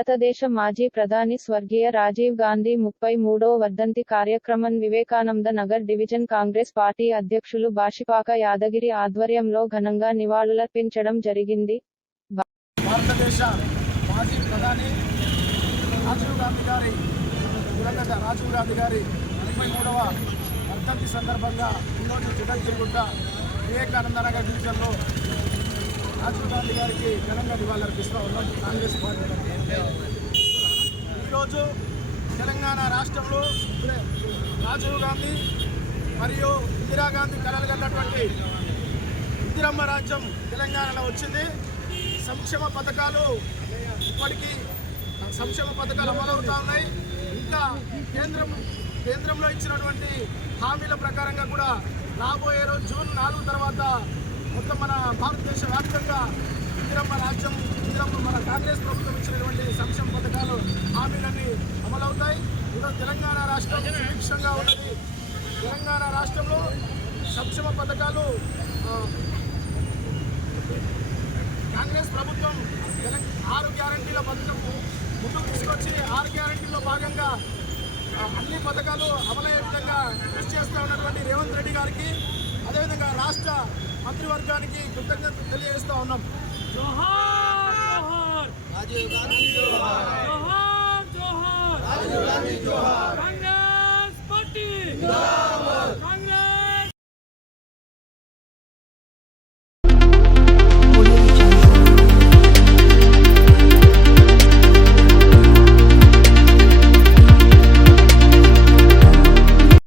భారతదేశ మాజీ ప్రధాని స్వర్గీయ రాజీవ్ గాంధీ 33వ వర్ధంతి కార్యక్రమం వివేకానంద నగర్ డివిజన్ కాంగ్రెస్ పార్టీ అధ్యక్షులు బాషిపాక యాదగిరి ఆధ్వర్యంలో ఘనంగా నివాళులర్పించడం జరిగింది. భారతదేశ మాజీ ప్రధాని రాజీవ్ గాంధీ గారి 33వ వర్ధంతి సందర్భంగా ఈరోజు చిత్తూరుగుట్ట వివేకానంద నగర్ డివిజన్లో రాజీవ్ గాంధీ గారికి ఘనంగా నివాళులర్పిస్తూ ఉన్నాం. కాంగ్రెస్ పార్టీ ఈరోజు తెలంగాణ రాష్ట్రంలో రాజీవ్ గాంధీ మరియు ఇందిరాగాంధీ కలలు కన్నటువంటి ఇందిరమ్మ రాజ్యం తెలంగాణలో వచ్చింది. సంక్షేమ పథకాలు ఇప్పటికీ అమలవుతూ ఉన్నాయి. ఇంకా కేంద్రంలో ఇచ్చినటువంటి హామీల ప్రకారంగా కూడా రాబోయే రోజు జూన్ 4 తర్వాత మొత్తం మన భారతదేశ వ్యాప్తంగా ఇందిరమ్మ మన కాంగ్రెస్ ప్రభుత్వం ఇచ్చినటువంటి సంక్షేమ పథకాలు హామీలన్నీ అమలవుతాయి. ఈరోజు తెలంగాణ రాష్ట్రం సుభిక్షంగా ఉన్నది. తెలంగాణ రాష్ట్రంలో సంక్షేమ పథకాలు కాంగ్రెస్ ప్రభుత్వం 6 గ్యారంటీల పథకం ముందుకు తీసుకొచ్చి 6 గ్యారంటీల్లో భాగంగా అన్ని పథకాలు అమలయ్యే విధంగా కృషి చేస్తూ ఉన్నటువంటి రేవంత్ రెడ్డి గారికి, అదేవిధంగా రాష్ట్ర మంత్రివర్గానికి కృతజ్ఞతలు తెలియజేస్తూ ఉన్నాం. జోహార్ రాజీవ్ గాంధీ, జోహార్ జోహార్ రాజీవ్ గాంధీ, జోహార్.